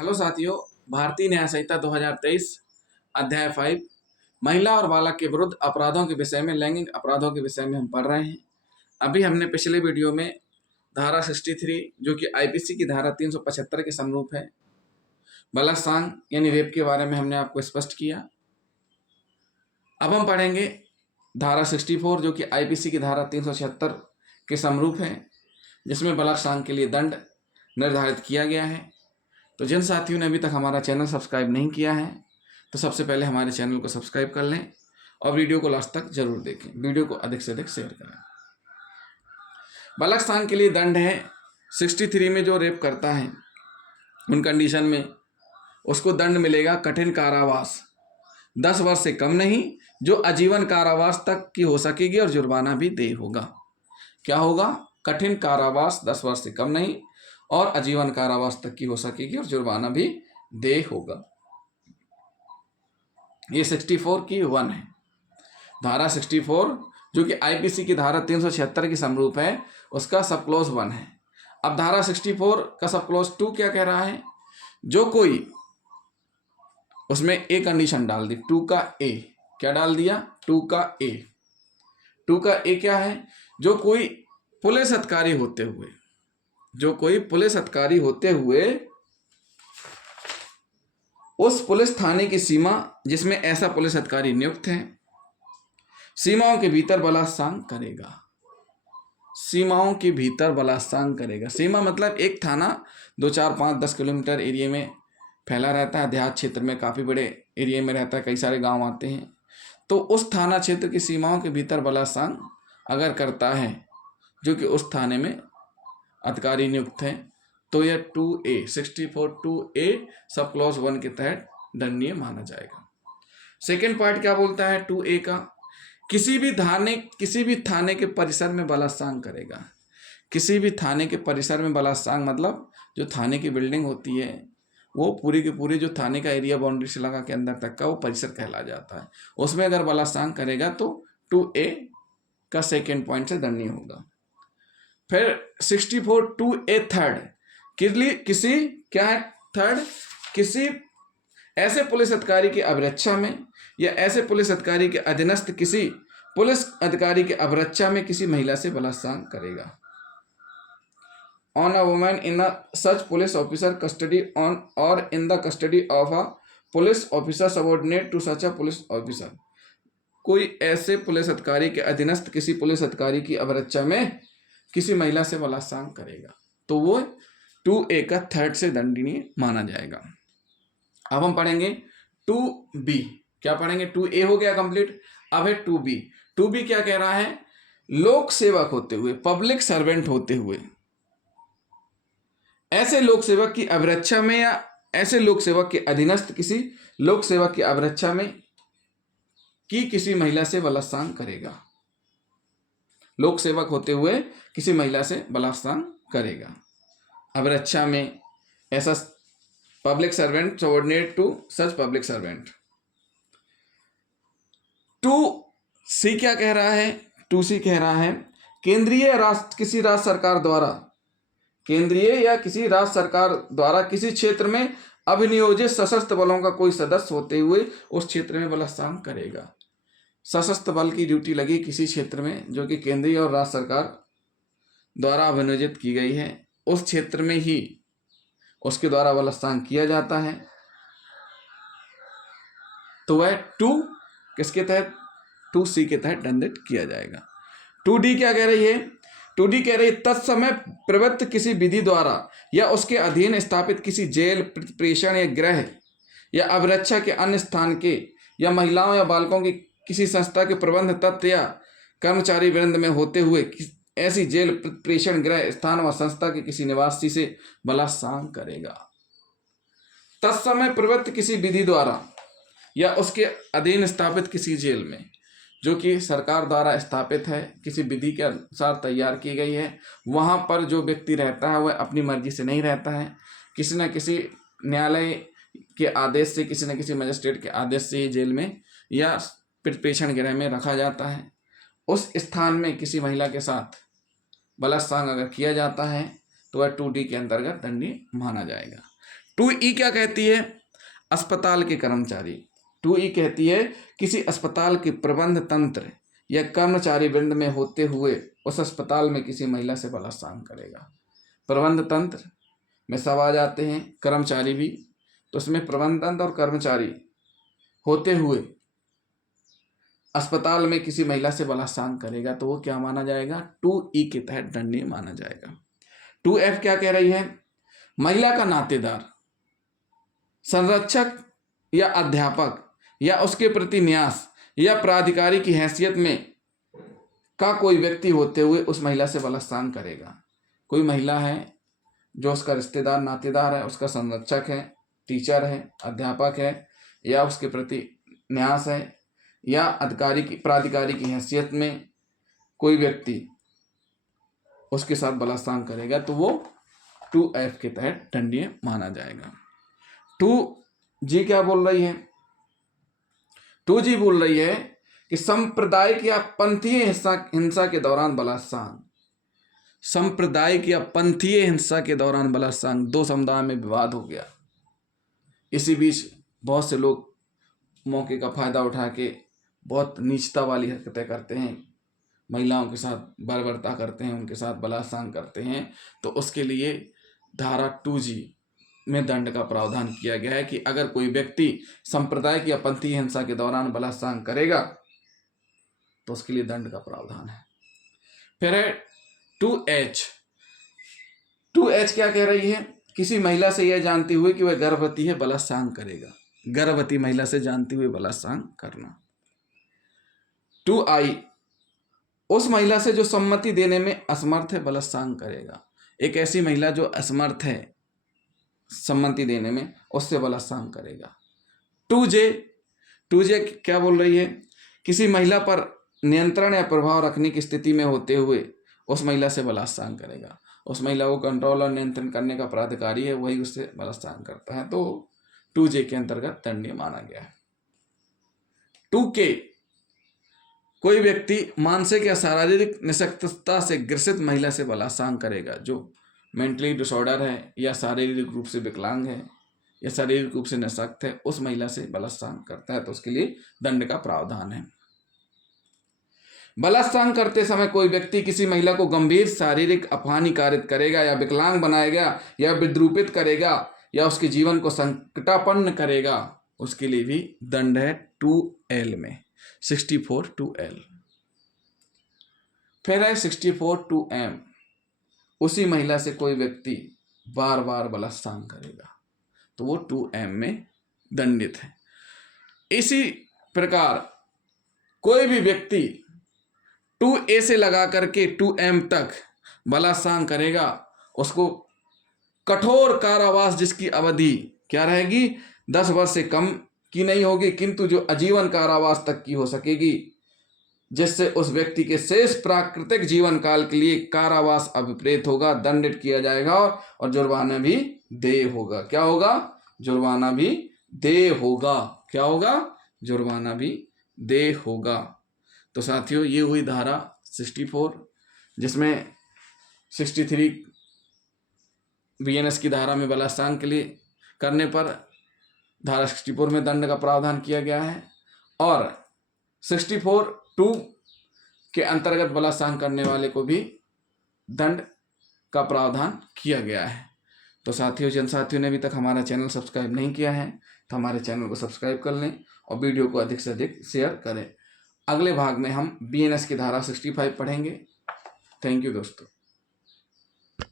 Hello साथियों, भारतीय न्याय संहिता 2023 अध्याय 5 महिला और बालक के विरुद्ध अपराधों के विषय में, लैंगिक अपराधों के विषय में हम पढ़ रहे हैं। अभी हमने पिछले वीडियो में धारा 63 जो कि आईपीसी की धारा 375 के समरूप है, बलात्कार यानी रेप के बारे में हमने आपको स्पष्ट किया। अब हम पढ़ेंगे धारा 64 जो कि आईपीसी की धारा 376 के समरूप है, जिसमें बलात्कार के लिए दंड निर्धारित किया गया है। तो जिन साथियों ने अभी तक हमारा चैनल सब्सक्राइब नहीं किया है तो सबसे पहले हमारे चैनल को सब्सक्राइब कर लें और वीडियो को लास्ट तक जरूर देखें। वीडियो को अधिक से अधिक शेयर करें। बलात्कार के लिए दंड है 63 में जो रेप करता है उन कंडीशन में उसको दंड मिलेगा कठिन कारावास 10 वर्ष से कम नहीं, जो आजीवन कारावास तक की हो सकेगी और जुर्माना भी देय होगा। क्या होगा? कठिन कारावास 10 वर्ष से कम नहीं और आजीवन कारावास तक की हो सकेगी और जुर्माना भी देय होगा। ये 64 की 1 है। धारा 64 जो कि आईपीसी की धारा 376 की समरूप है, उसका सब क्लोज 1 है। अब धारा 64 का सब क्लोज 2 क्या कह रहा है? जो कोई, उसमें ए कंडीशन डाल दी, 2 का ए। क्या डाल दिया? 2 का ए। 2 का ए क्या है? जो कोई पुलिस अधिकारी होते हुए उस पुलिस थाने की सीमा जिसमें ऐसा पुलिस अधिकारी नियुक्त है, सीमाओं के भीतर बलात्कार करेगा। सीमाओं के भीतर बलात्कार करेगा। सीमा मतलब एक थाना 2, 4, 5, 10 किलोमीटर एरिया में फैला रहता है। देहात क्षेत्र में काफ़ी बड़े एरिया में रहता है, कई सारे गांव आते हैं। तो उस थाना क्षेत्र की सीमाओं के भीतर बलात्कार अगर करता है जो कि उस थाने में अधिकारी नियुक्त है, तो यह 2A 64 2A सब क्लॉज 1 के तहत दंडनीय माना जाएगा। सेकेंड पार्ट क्या बोलता है 2A का? किसी भी थाने के परिसर में बलात्कार करेगा। किसी भी थाने के परिसर में बलात्कार मतलब जो थाने की बिल्डिंग होती है वो पूरी के पूरी जो थाने का एरिया बाउंड्री से लगा के अंदर तक का वो परिसर कहला जाता है। उसमें अगर बलात्कार करेगा तो 2A का सेकेंड पॉइंट से दंडनीय होगा। फिर 64 2A थर्ड किसी ऐसे पुलिस अधिकारी की अभिरक्षा में या ऐसे पुलिस अधिकारी के अधीनस्थ किसी पुलिस अधिकारी के अभिरक्षा में किसी महिला से बलात्कार करेगा। On a woman in a such police officer custody on और in the custody of a police officer subordinate to such a police officer. कोई ऐसे पुलिस अधिकारी के अधीनस्थ किसी पुलिस अधिकारी की अभिरक्षा में किसी महिला से बलात्कार करेगा तो वो 2A का थर्ड से दंडनीय माना जाएगा। अब हम पढ़ेंगे 2B। क्या पढ़ेंगे? 2A हो गया कंप्लीट। अब है 2B। 2B क्या कह रहा है? लोक सेवक होते हुए, पब्लिक सर्वेंट होते हुए, ऐसे लोक सेवक की अभिरक्षा में या ऐसे लोक सेवक के अधीनस्थ किसी लोक सेवक की अभिरक्षा में किसी महिला से बलात्कार करेगा। लोक सेवक होते हुए किसी महिला से बलात्कार करेगा। अभिरक्षा में ऐसा public servant subordinate to such public servant. 2C क्या कह रहा है? 2C कह रहा है केंद्रीय या किसी राज्य सरकार द्वारा किसी क्षेत्र में अभिनियोजित सशस्त्र बलों का कोई सदस्य होते हुए उस क्षेत्र में बलात्कार करेगा। सशस्त्र बल की ड्यूटी लगी किसी क्षेत्र में जो कि केंद्रीय और राज्य सरकार द्वारा अभिनियोजित की गई है, उस क्षेत्र में ही उसके द्वारा बलात्कार किया जाता है, तो वह 2 किसके तहत? 2C के तहत दंडित किया जाएगा। 2D क्या कह रही है? 2D कह रही है तत्समय प्रवृत्त किसी विधि द्वारा या उसके अधीन स्थापित किसी जेल, प्रेषण या गृह या अभिरक्षा के अन्य स्थान के या महिलाओं या बालकों की किसी संस्था के प्रबंध तत्व या कर्मचारी वृंद में होते हुए ऐसी जेल, प्रेषण गृह, स्थान व संस्था के किसी निवासी से बलात्कार करेगा। तत्समय प्रवृत्त किसी विधि द्वारा या उसके अधीन स्थापित किसी जेल में जो कि सरकार द्वारा स्थापित है, किसी विधि के अनुसार तैयार की गई है, वहाँ पर जो व्यक्ति रहता है वह अपनी मर्जी से नहीं रहता है, किसी न किसी न्यायालय के आदेश से, किसी न किसी मजिस्ट्रेट के आदेश से जेल में या प्रेषण गृह में रखा जाता है। उस स्थान में किसी महिला के साथ बलात्कार अगर किया जाता है तो वह 2D के अंतर्गत दंडनीय माना जाएगा। 2E क्या कहती है? अस्पताल के कर्मचारी। 2E कहती है किसी अस्पताल के प्रबंध तंत्र या कर्मचारी वृंद में होते हुए उस अस्पताल में किसी महिला से बलात्कार करेगा। प्रबंध तंत्र में सब आ जाते हैं, कर्मचारी भी, तो उसमें प्रबंध तंत्र और कर्मचारी होते हुए अस्पताल में किसी महिला से बलात्कार करेगा तो वो क्या माना जाएगा? 2E के तहत दंडनीय माना जाएगा। 2F क्या कह रही है? महिला का नातेदार, संरक्षक या अध्यापक या उसके प्रति न्यास या प्राधिकारी की हैसियत में का कोई व्यक्ति होते हुए उस महिला से बलात्कार करेगा। कोई महिला है जो उसका रिश्तेदार, नातेदार है, उसका संरक्षक है, टीचर है, अध्यापक है, या उसके प्रति न्यास है, या अधिकारी की प्राधिकारी की हैसियत में कोई व्यक्ति उसके साथ बलात्कार करेगा तो वो 2F के तहत दंडनीय माना जाएगा। 2G क्या बोल रही है? 2G बोल रही है कि सांप्रदायिक या पंथीय हिंसा के दौरान बलात्कार, सांप्रदायिक या पंथीय हिंसा के दौरान बलात्कार, दो समुदाय में विवाद हो गया, इसी बीच बहुत से लोग मौके का फायदा उठा के बहुत नीचता वाली हरकतें करते हैं, महिलाओं के साथ बर्बरता करते हैं, उनके साथ बलात्कार करते हैं, तो उसके लिए धारा 2G में दंड का प्रावधान किया गया है कि अगर कोई व्यक्ति सांप्रदायिक या पंथीय हिंसा के दौरान बलात्कार करेगा तो उसके लिए दंड का प्रावधान है। फिर है 2H। 2H क्या कह रही है? किसी महिला से यह जानते हुए कि वह गर्भवती है बलात्कार करेगा। गर्भवती महिला से जानते हुए बलात्कार करना। 2I उस महिला से जो सम्मति देने में असमर्थ है बलात्कार करेगा। एक ऐसी महिला जो असमर्थ है सम्मति देने में, उससे बलात्कार करेगा। 2J क्या बोल रही है? किसी महिला पर नियंत्रण या प्रभाव रखने की स्थिति में होते हुए उस महिला से बलात्कार करेगा। उस महिला को कंट्रोल और नियंत्रण करने का प्राधिकारी है, वही उससे बलात्कार करता है, तो 2J के अंतर्गत दंडनीय माना गया है। 2K कोई व्यक्ति मानसिक या शारीरिक निशक्तता से ग्रसित महिला से बलात्कार करेगा, जो मेंटली डिसऑर्डर है या शारीरिक रूप से विकलांग है या शारीरिक रूप से निशक्त है, उस महिला से बलात्कार करता है तो उसके लिए दंड का प्रावधान है। बलात्कार करते समय कोई व्यक्ति किसी महिला को गंभीर शारीरिक अपहानि कारित करेगा या विकलांग बनाएगा या विद्रूपित करेगा या उसके जीवन को संकटापन्न करेगा, उसके लिए भी दंड है 2L में, 64 2L। फिर है 64 2M। उसी महिला से कोई व्यक्ति बार बार बलात्कार करेगा तो वो 2M में दंडित है। इसी प्रकार कोई भी व्यक्ति 2A से लगा करके 2M तक बलात्कार करेगा, उसको कठोर कारावास जिसकी अवधि क्या रहेगी? 10 वर्ष से कम की नहीं होगी, किंतु जो आजीवन कारावास तक की हो सकेगी, जिससे उस व्यक्ति के शेष प्राकृतिक जीवन काल के लिए कारावास अभिप्रेत होगा, दंडित किया जाएगा और जुर्माना भी देय होगा। क्या होगा? जुर्माना भी देय होगा। क्या होगा? जुर्माना भी देय होगा। तो साथियों, ये हुई धारा 64, जिसमें 63 BNS की धारा में बलात्कार के लिए करने पर धारा 64 में दंड का प्रावधान किया गया है और 64 2 के अंतर्गत बलात्कार करने वाले को भी दंड का प्रावधान किया गया है। तो साथियों, जिन साथियों ने अभी तक हमारा चैनल सब्सक्राइब नहीं किया है तो हमारे चैनल को सब्सक्राइब कर लें और वीडियो को अधिक से अधिक शेयर करें। अगले भाग में हम BNS की धारा 65 पढ़ेंगे। थैंक यू दोस्तों।